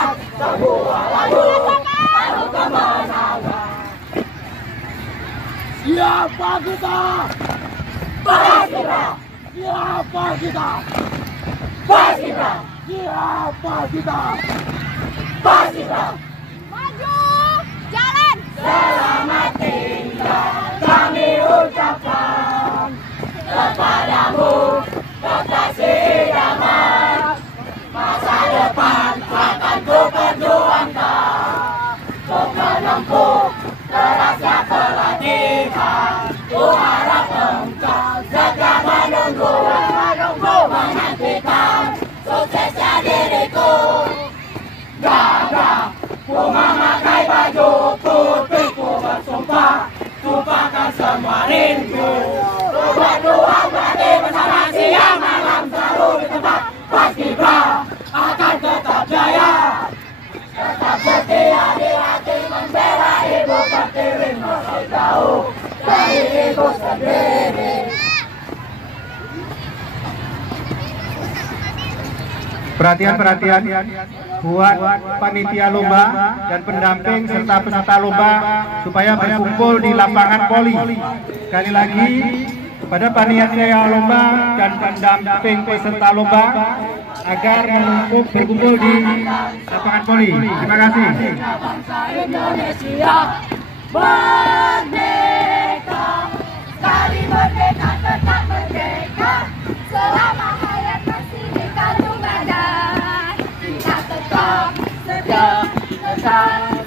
semangat, sebuah lagu kemenangan. Siapa kita? Paskibra. Siapa kita? Paskibra. Siapa kita? Paskibra. Maju, jalan. Selamat tinggal kami ucapkan kepadamu, kekasih idaman. Masa depan akan ku perjuangkan, ku menempuh kerasnya pelatihan. Ku harap engkau segera menunggu, menantikan suksesnya diriku. Gagah ku memakai baju putih, ku bersumpah lupakan semua rindu. Ku berdoa berarti bersama siang malam selalu di tempat Paskibra akan tetap jaya. Tetap setia di hati membela ibu pertiwi, meski jauh dari ibu sendiri. Perhatian buat panitia lomba dan pendamping serta peserta lomba supaya berkumpul di lapangan poli. Sekali lagi pada panitia lomba dan pendamping peserta lomba agar berkumpul di lapangan poli. Terima kasih. Bangsa Indonesia merdeka, sekali merdeka tetap merdeka. Selama hayat masih di kandung badan, kita tetap setia.